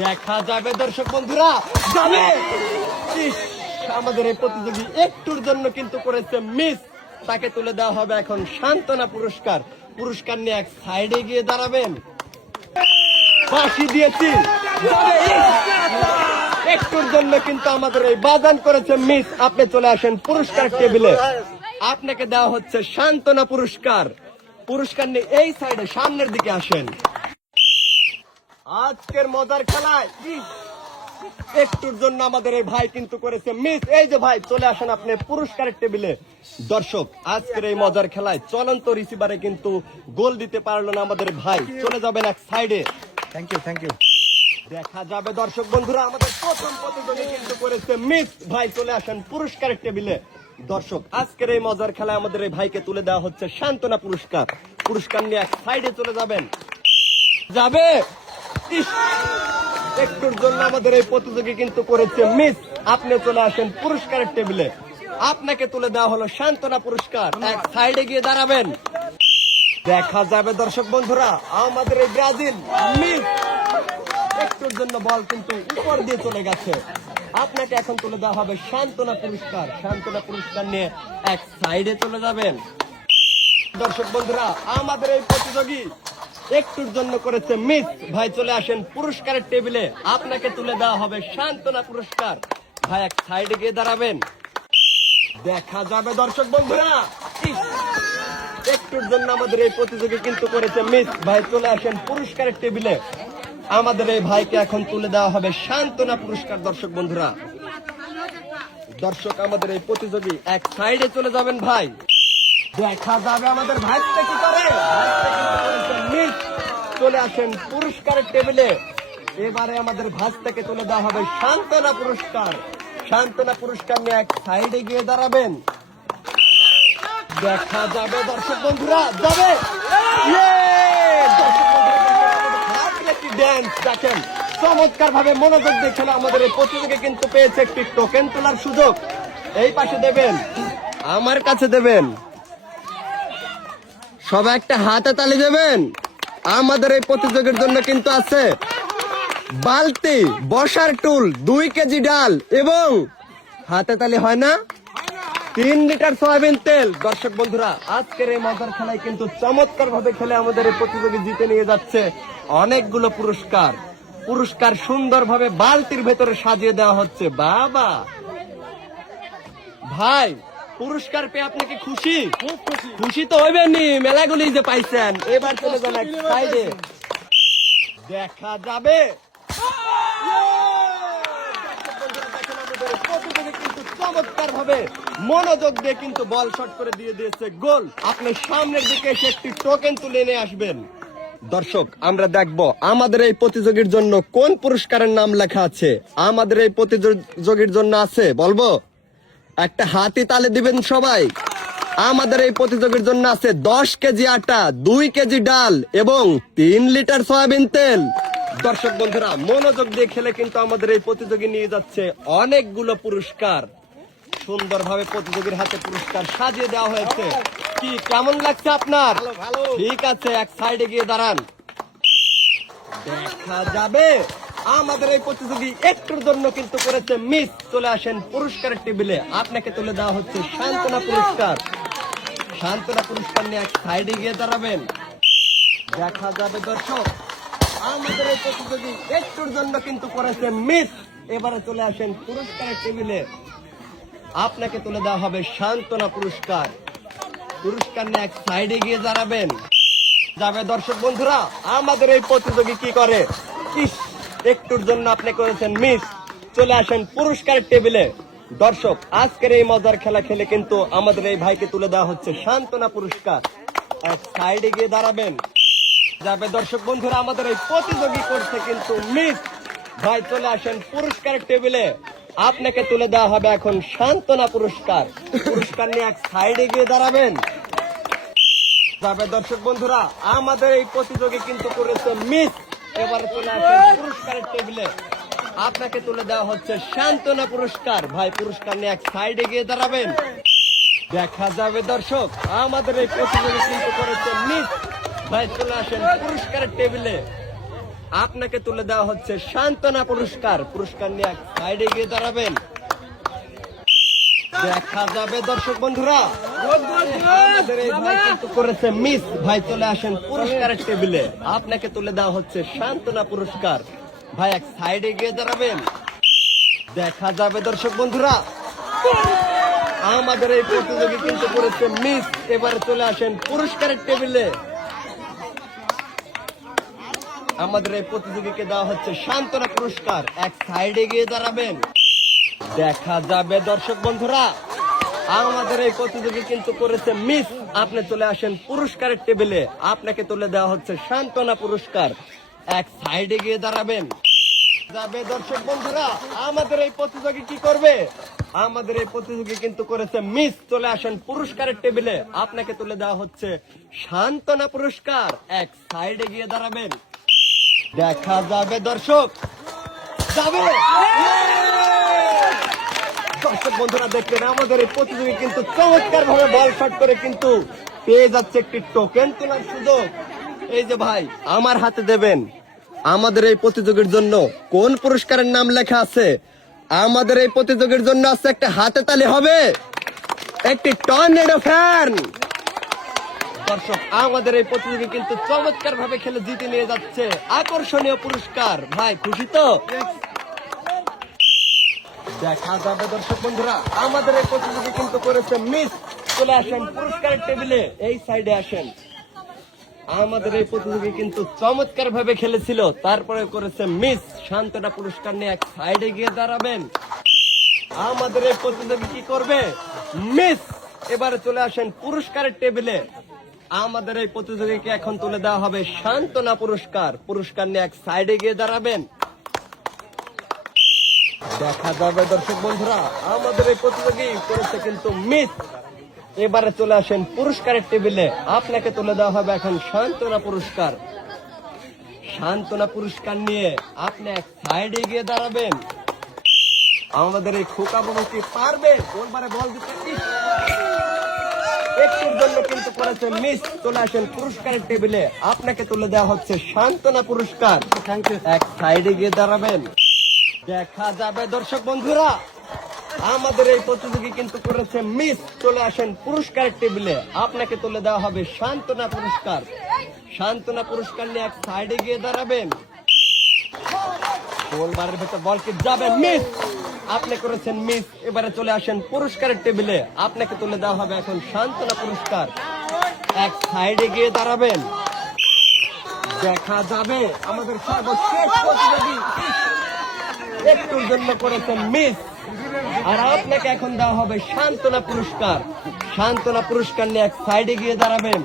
দেখা যাবে দর্শক বন্ধুরা, যাবে। ইস, আমাদের এই প্রতিযোগী একটুর জন্য কিন্তু করেছে মিস। তাকে তুলে দেওয়া হবে এখন সান্ত্বনা পুরস্কার। পুরস্কার নিয়ে এক সাইডে গিয়ে দাঁড়াবেন। ফাঁসি দিয়েছি, যাবে। একটুর জন্য কিন্তু আমাদের এই বাজান করেছে মিস। আপনি চলে আসেন পুরস্কার টেবিলে। আপনাকে দেওয়া হচ্ছে সান্ত্বনা পুরস্কার। পুরস্কার নিয়ে এই সাইডে সামনের দিকে আসেন। আজকের মজার খেলায় একটুর জন্য আমাদের এই ভাই কিন্তু করেছে মিস। এই যে ভাই, চলে আসেন আপনি পুরস্কারের টেবিলে। দর্শক, আজকের এই মজার খেলায় চলন্ত রিসিভারে কিন্তু গোল দিতে পারলো না আমাদের ভাই। চলে যাবেন এক সাইডে। Thank you. দেখা যাবে দর্শক বন্ধুরা, আমাদের প্রথম প্রতিযোগী কিন্তু করেছে মিস। ভাই চলে আসেন পুরস্কারের টেবিলে। দর্শক, আজকের এই মজার খেলায় আমাদের এই ভাইকে তুলে দেওয়া হচ্ছে সান্ত্বনা পুরস্কার। পুরস্কার নিয়ে এক সাইডে চলে যাবেন। যাবে। একটুর জন্য আমাদের এই প্রতিযোগী কিন্তু করেছে মিস। আপনি চলে আসেন পুরস্কারের টেবিলে। আপনাকে তুলে দেওয়া হলো সান্ত্বনা পুরস্কার। এক সাইডে গিয়ে দাঁড়াবেন। দেখা যাবে দর্শক বন্ধুরা, আমাদের এই ব্রাজিল মিস। একটুর জন্য বল কিন্তু উপর দিয়ে চলে গেছে। আপনাকে এখন তুলে দেওয়া হবে সান্ত্বনা পুরস্কার। সান্ত্বনা পুরস্কার নিয়ে এক সাইডে চলে যাবেন। দর্শক বন্ধুরা, আমাদের এই প্রতিযোগী একটুর জন্য করেছে মিস। ভাই চলে আসেন পুরস্কারের টেবিলে। আপনাকে তুলে দেওয়া হবে সান্ত্বনা পুরস্কার। ভাই এক সাইডে গিয়ে দাঁড়াবেন। দেখা যাবে দর্শক বন্ধুরা, একটুর জন্য আমাদের এই প্রতিযোগী কিন্তু করেছে মিস। ভাই চলে আসেন পুরস্কারের টেবিলে। আমাদের এই ভাইকে এখন তুলে দেওয়া হবে সান্ত্বনা পুরস্কার। দর্শক বন্ধুরা, দর্শক, আমাদের এই প্রতিযোগী এক সাইডে চলে যাবেন। ভাই দেখা যাবে আমাদের ভাইটা কি করে। মিস। চলে আসেন পুরস্কারের টেবিলে। এবারে আমাদের ভাইটাকে তুলে দেওয়া হবে সান্ত্বনা পুরস্কার। সান্ত্বনা পুরস্কার নিয়ে এক সাইডে গিয়ে দাঁড়াবেন। দেখা যাবে দর্শক বন্ধুরা, যাবে। দেখেন চমৎকার ভাবে মনোযোগ দেখেন, আমাদের এই প্রতিযোগী কিন্তু পেয়েছে একটি টোকেন তোলার সুযোগ। এই পাশে দেবেন, আমার কাছে দেবেন, সবাই একটা হাতে তালি দেবেন। আমাদের এই প্রতিযোগীর জন্য কিন্তু আছে বালতি, বসার টুল, 2 কেজি ডাল এবং হাতে তালি হয় না 3 লিটার সয়াবিন তেল। দর্শক বন্ধুরা, আজকের এই মজার খেলায় কিন্তু চমৎকার ভাবে খেলে আমাদের এই প্রতিযোগী জিতে নিয়ে যাচ্ছে অনেকগুলো পুরস্কার। পুরস্কার সুন্দরভাবে বালতির ভেতরে সাজিয়ে দেওয়া হচ্ছে। বাবা ভাই, পুরস্কার পেয়ে আপনি কি খুশি? খুব খুশি। খুশি তো হইবেনই, মেলাগুলি যে পাইছেন। এবার চলে যান এক সাইডে। দেখা যাবে চমৎকার ভাবে মনোযোগ দিয়ে কিন্তু বল শট করে দিয়ে দিয়েছে গোল। আপনি সামনের দিকে এসে একটি টোকেন তুলে নিয়ে আসবেন। দর্শক, আমরা দেখব আমাদের এই প্রতিযোগীর জন্য কোন পুরস্কারের নাম লেখা আছে। আমাদের এই প্রতিযোগীর জন্য আছে, বলবো একটা হাতি তালে দিবেন সবাই। আমাদের এই প্রতিযোগীর জন্য আছে 10 কেজি আটা, 2 কেজি ডাল এবং 3 লিটার সয়াবিন তেল। দর্শক বন্ধুরা, মনোযোগ দিয়ে খেলে কিন্তু আমাদের এই প্রতিযোগী নিয়ে যাচ্ছে অনেকগুলো পুরস্কার। সুন্দরভাবে প্রতিযোগীর হাতে পুরস্কার সাজিয়ে দেওয়া হয়েছে। কি কেমন লাগছে আপনার? ঠিক আছে, এক সাইডে গিয়ে দাঁড়ান। দেখা যাবে আমাদের এই প্রতিযোগী একটুর জন্য কিন্তু করেছে মিস। চলে আসেন পুরস্কারের টেবিলে। আপনাকে তুলে দেওয়া হচ্ছে সান্ত্বনা পুরস্কার। সান্ত্বনা পুরস্কার নিয়ে এক সাইডে গিয়ে দাঁড়াবেন। দেখা যাবে দর্শক, আমাদের এই প্রতিযোগী একটুর জন্য কিন্তু করেছে মিস। এবারে চলে আসেন পুরস্কারের টেবিলে। আপনাকে তুলে দেওয়া হবে সান্ত্বনা পুরস্কার। পুরস্কার নিয়ে এক সাইডে গিয়ে দাঁড়াবেন। যাবে দর্শক বন্ধুরা, আমাদের এই প্রতিযোগী কি করে। একটুর জন্য আপনি করেছেন মিস। চলে আসেন পুরস্কারের টেবিলে। দর্শক, আজকের এই মজার খেলা খেলে কিন্তু আমাদের এই ভাইকে তুলে দেওয়া হচ্ছে সান্ত্বনা পুরস্কার। এক সাইডে গিয়ে দাঁড়াবেন। যাবে দর্শক বন্ধুরা, আমাদের এই প্রতিযোগী করছে কিন্তু মিস। ভাই চলে আসেন পুরস্কারের টেবিলে। আপনাকে তুলে দেওয়া হবে এখন সান্ত্বনা পুরস্কার। পুরস্কার নিয়ে এক সাইডে গিয়ে দাঁড়াবেন। যাবে দর্শক বন্ধুরা, আমাদের এই প্রতিযোগী কিন্তু করেছে মিস। এবারে চলে আসেন পুরস্কারের টেবিলে। আপনাকে তুলে দেওয়া হচ্ছে সান্ত্বনা পুরস্কার। ভাই পুরস্কার নিয়ে এক সাইডে গিয়ে দাঁড়াবেন। দেখা যাবে দর্শক, আমাদের এই প্রতিযোগী কিন্তু করেছে মিস। ভাই চলে আসেন পুরস্কারের টেবিলে। আপনাকে তুলে দেওয়া হচ্ছে সান্ত্বনা পুরস্কার। পুরস্কার নিয়ে এক সাইডে গিয়ে দাঁড়াবেন। দেখা যাবে দর্শক বন্ধুরা, আমাদের এই ভাই কিন্তু করেছে মিস। ভাই চলে আসেন পুরস্কারের টেবিলে। আপনাকে তুলে দেওয়া হচ্ছে সান্ত্বনা পুরস্কার। ভাই এক সাইডে গিয়ে দাঁড়াবেন। দেখা যাবে দর্শক বন্ধুরা, আমাদের এই প্রতিযোগী কিন্তু করেছে মিস। এবারে চলে আসেন পুরস্কারের টেবিলে। আমাদের এই প্রতিযোগীকে দেওয়া হচ্ছে সান্ত্বনা পুরস্কার। এক সাইডে গিয়ে দাঁড়াবেন। দেখা যাবে দর্শক বন্ধুরা, আমাদের এই প্রতিযোগী কিন্তু করেছে মিস। আপনি চলে আসেন পুরস্কারের টেবিলে। আপনাকে তুলে দেওয়া হচ্ছে সান্ত্বনা পুরস্কার। এক সাইডে গিয়ে দাঁড়াবেন। যাবে দর্শক বন্ধুরা, আমাদের এই প্রতিযোগী কি করবে? আমাদের এই প্রতিযোগী কিন্তু করেছে মিস। চলে আসেন পুরস্কারের টেবিলে। আপনাকে তুলে দেওয়া হচ্ছে সান্ত্বনা পুরস্কার। এক সাইডে গিয়ে দাঁড়াবেন। দেখা যাবে দর্শক, যাবে দর্শক বন্ধুরা, দেখলেন আমাদের এই প্রতিযোগী কিন্তু চমৎকার ভাবে বল শট করে কিন্তু পেয়ে যাচ্ছে একটি টোকেন তোলার সুযোগ। এই যে ভাই আমার হাতে দেবেন, আমাদের এই প্রতিযোগীর জন্য কোন পুরস্কারের নাম লেখা আছে? আমাদের এই প্রতিযোগীর জন্য আছে একটা হাতে তালি হবে, একটি টর্নেডো ফ্যান। দর্শক, আমাদের এই প্রতিযোগী কিন্তু চমৎকার ভাবে খেলে জিতে নিয়ে যাচ্ছে আকর্ষণীয় পুরস্কার। ভাই খুশি তো? দেখা যাবে দর্শক বন্ধুরা, আমাদের এই প্রতিযোগী কিন্তু করেছে মিস। চলে আসেন পুরস্কারের টেবিলে। এই সাইডে আসেন। আমাদের এই প্রতিযোগী কিন্তু চমৎকার ভাবে খেলেছিল, তারপরে করেছে মিস। সান্ত্বনা পুরস্কার নিয়ে এক সাইডে গিয়ে দাঁড়াবেন। আমাদের এই প্রতিযোগী কি করবে? মিস। এবারে চলে আসেন পুরস্কারের টেবিলে। আমাদের এই প্রতিযোগীকে এখন তুলে দেওয়া হবে সান্ত্বনা পুরস্কার। পুরস্কার নিয়ে এক সাইডে গিয়ে দাঁড়াবেন। দেখা যাবে দর্শক বন্ধুরা, আমাদের এই প্রতিযোগী করেছে কিন্তু মিস। এবারে চলে আসেন পুরস্কারের টেবিলে। আপনাকে তুলে দেওয়া হবে এখন সান্ত্বনা পুরস্কার। সান্ত্বনা পুরস্কার নিয়ে আপনি এক সাইডে গিয়ে দাঁড়াবেন। আমাদের এই খোকা বাবু কি পারবে কোনবারে বল দিতে? একটির জন্য কিন্তু করেছে মিস। চলে আসেন পুরস্কারের টেবিলে। আপনাকে তুলে দেওয়া হচ্ছে সান্ত্বনা পুরস্কার। এক সাইডে গিয়ে দাঁড়াবেন। দেখা যাবে দর্শক বন্ধুরা, আমাদের এই প্রতিযোগী কিন্তু করেছে মিস। চলে আসেন পুরস্কারের টেবিলে। আপনাকে তুলে দেওয়া হবে সান্ত্বনা পুরস্কার। সান্ত্বনা পুরস্কার নিয়ে এক সাইডে গিয়ে দাঁড়াবেন। গোলবারের ভেতর বল কি যাবে? মিস। আপনি করেছেন মিস। এবারে চলে আসেন পুরস্কারের টেবিলে। আপনাকে তুলে দেওয়া হবে এখন সান্ত্বনা পুরস্কার। এক সাইডে গিয়ে দাঁড়াবেন। দেখা যাবে আমাদের সর্বশেষ প্রতিযোগী একটুর জন্য করেছেন মিস। আর আপনাকে এখন দেওয়া হবে সান্ত্বনা পুরস্কার। সান্ত্বনা পুরস্কার নিয়ে এক সাইডে গিয়ে দাঁড়াবেন।